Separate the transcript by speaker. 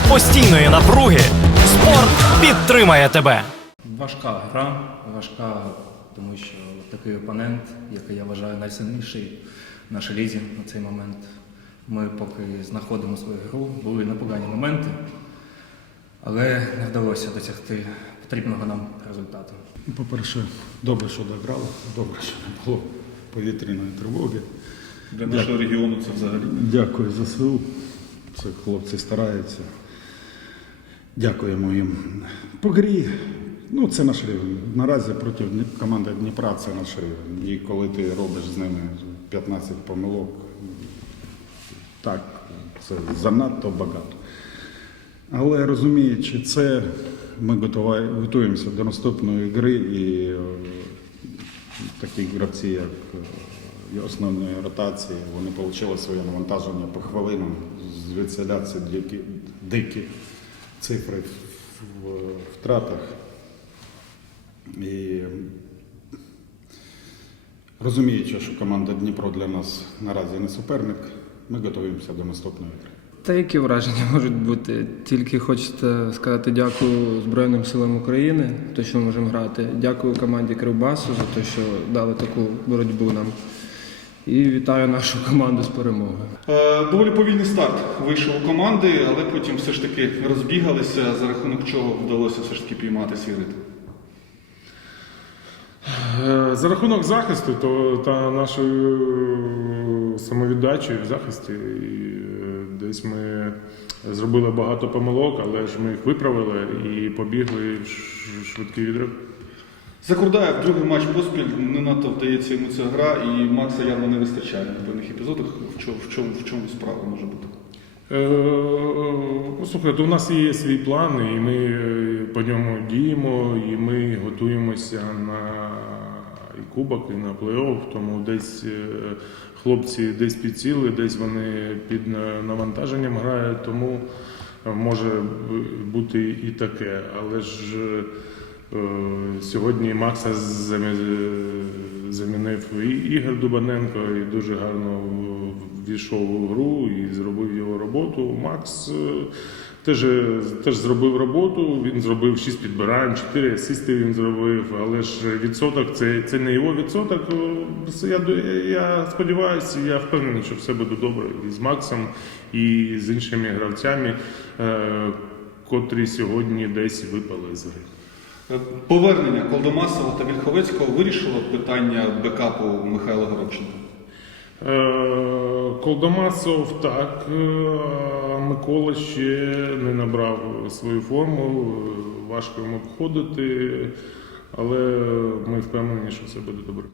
Speaker 1: серед постійної напруги спорт підтримає тебе.
Speaker 2: Важка гра, важка, тому що такий опонент, який я вважаю найсильніший в нашій лізі на цей момент. Ми поки знаходимо свою гру, були непогані моменти, але не вдалося досягти потрібного нам результату.
Speaker 3: Ну, По-перше, добре, що дограли, добре, що не було повітряної тривоги.
Speaker 4: Для нашого регіону це взагалі.
Speaker 3: Дякую за СУ. Це хлопці стараються. Дякуємо їм. По грі, ну це наш рівень. Наразі проти команди Дніпра це наш рівень. І коли ти робиш з ними 15 помилок, так, це занадто багато. Але розуміючи це, ми готуємося до наступної гри і е, такі гравці, як е, основної ротації, вони отримали своє навантаження по хвилинам, це дикі, дикі цифри в, втратах. І розуміючи, що команда Дніпро для нас наразі не суперник, ми готуємося до наступної гри.
Speaker 5: Та які враження можуть бути? Тільки хочеться сказати дякую Збройним силам України, те, що ми можемо грати. Дякую команді Кривбасу за те, що дали таку боротьбу нам. І вітаю нашу команду з перемогою.
Speaker 4: Е, Доволі повільний старт вийшов у команди, але потім все ж таки розбігалися, за рахунок чого вдалося все ж таки піймати свій ритм.
Speaker 3: Е, За рахунок захисту то, та нашої е, самовіддачі в захисті. І, десь ми зробили багато помилок, але ж ми їх виправили і побігли в швидкий відрив.
Speaker 4: Закурдаєв другий матч поспіль, не надто вдається йому ця гра, і Макса явно не вистачає на певних епізодах. В чому, в чому, в чому справа може бути? Е,
Speaker 3: ну, Слухайте, у нас є свій план, і ми е, по ньому діємо, і ми готуємося на і кубок, і на плей-офф. Тому десь е, хлопці десь підсіли, десь вони під навантаженням грають, тому е, може бути і таке. Але ж е, сьогодні Макса замі- замінив Ігор Дубаненко, і дуже гарно війшов у гру і зробив його роботу. Макс е, теж, теж зробив роботу. Він зробив 6 підбирань, 4 асисти він зробив. Але ж відсоток це, це не його відсоток. Е, Я, я сподіваюся, я впевнений, що все буде добре і з Максом, і з іншими гравцями, е, котрі сьогодні десь випали з гри.
Speaker 4: Е, Повернення Колдомасова та Вільховецького вирішило питання бекапу Михайла Горобченка.
Speaker 3: Е, Колдомасов так, е, а Микола ще не набрав свою форму, важко йому обходити, але ми впевнені, що все буде добре.